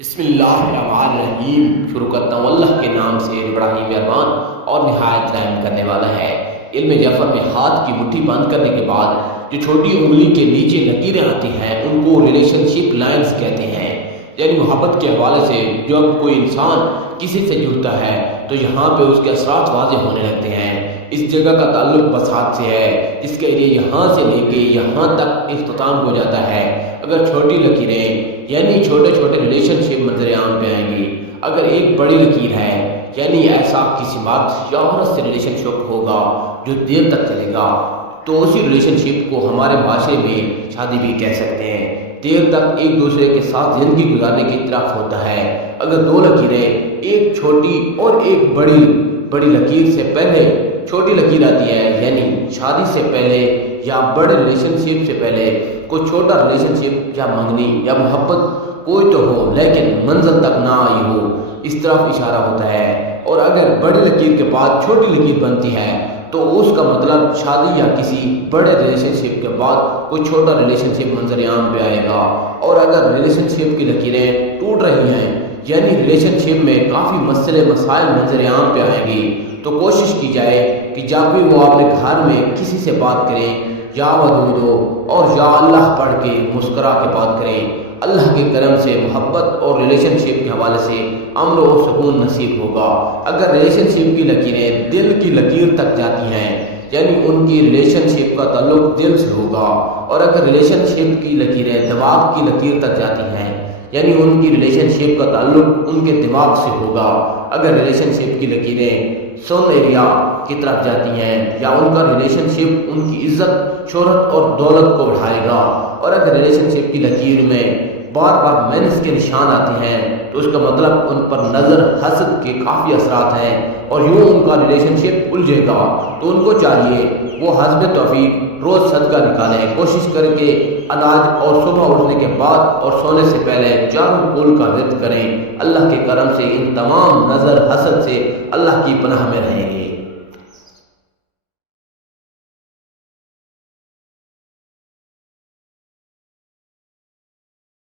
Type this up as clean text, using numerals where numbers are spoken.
بسم اللہ الرحمن الرحیم، شروع کرتا ہوں اللہ کے نام سے جو بڑا ہی مہربان اور نہایت رحم کرنے والا ہے۔ علم جعفر میں ہاتھ کی مٹھی بند کرنے کے بعد جو چھوٹی انگلی کے نیچے لکیریں آتی ہیں ان کو ریلیشن شپ لائنز کہتے ہیں، یعنی محبت کے حوالے سے جب کوئی انسان کسی سے جڑتا ہے تو یہاں پہ اس کے اثرات واضح ہونے لگتے ہیں۔ اس جگہ کا تعلق بساط سے ہے جس کے لیے یہاں سے لے کے یہاں تک اختتام ہو جاتا ہے۔ اگر چھوٹی لکیریں یعنی چھوٹے چھوٹے ریلیشن شپ منظر عام پہ آئیں گی، اگر ایک بڑی لکیر ہے یعنی ایسا کسی مرد یا عورت سے ریلیشن شپ ہوگا جو دیر تک چلے گا، تو اسی ریلیشن شپ کو ہمارے معاشرے میں شادی بھی کہہ سکتے ہیں۔ دیر تک ایک دوسرے کے ساتھ زندگی گزارنے کی طرف ہوتا ہے۔ اگر دو لکیریں ایک چھوٹی اور ایک بڑی لکیر سے پہلے چھوٹی لکیر آتی ہے یعنی شادی سے پہلے یا بڑے ریلیشن شپ سے پہلے کوئی چھوٹا ریلیشن شپ یا منگنی یا محبت کوئی تو ہو لیکن منزل تک نہ آئی ہو، اس طرف اشارہ ہوتا ہے۔ اور اگر بڑی لکیر کے بعد چھوٹی لکیر بنتی ہے تو اس کا مطلب شادی یا کسی بڑے ریلیشن شپ کے بعد کوئی چھوٹا ریلیشن شپ منظر عام پہ آئے گا۔ اور اگر ریلیشن شپ کی لکیریں ٹوٹ رہی ہیں یعنی ریلیشن شپ میں کافی مسئلے مسائل منظر عام پہ آئیں گی، تو کوشش کی جائے کہ جب بھی وہ اپنے گھر میں کسی سے بات کریں یا ودود ہو اور یا اللہ پڑھ کے مسکرا کے بات کریں، اللہ کے کرم سے محبت اور ریلیشن شپ کے حوالے سے امن و سکون نصیب ہوگا۔ اگر ریلیشن شپ کی لکیریں دل کی لکیر تک جاتی ہیں یعنی ان کی ریلیشن شپ کا تعلق دل سے ہوگا، اور اگر ریلیشن شپ کی لکیریں دماغ کی لکیر تک جاتی ہیں یعنی ان کی ریلیشن شپ کا تعلق ان کے دماغ سے ہوگا، اگر ریلیشن شپ کی لکیریں سن ایریا کی طرف جاتی ہیں یا ان کا ریلیشن شپ ان کی عزت شہرت اور دولت کو بڑھائے گا، اور اگر ریلیشن شپ کی لکیر میں بار بار مائنس کے نشان آتے ہیں تو اس کا مطلب ان پر نظر حسد کے کافی اثرات ہیں اور یوں ان کا ریلیشن شپ الجھے گا۔ تو ان کو چاہیے وہ حسب توفیق روز صدقہ نکالیں، کوشش کر کے اناج اور صبح اٹھنے کے بعد اور سونے سے پہلے چاروں قول کا ورد کریں۔ اللہ کے کرم سے ان تمام نظر حسد سے اللہ کی پناہ میں رہیں گے۔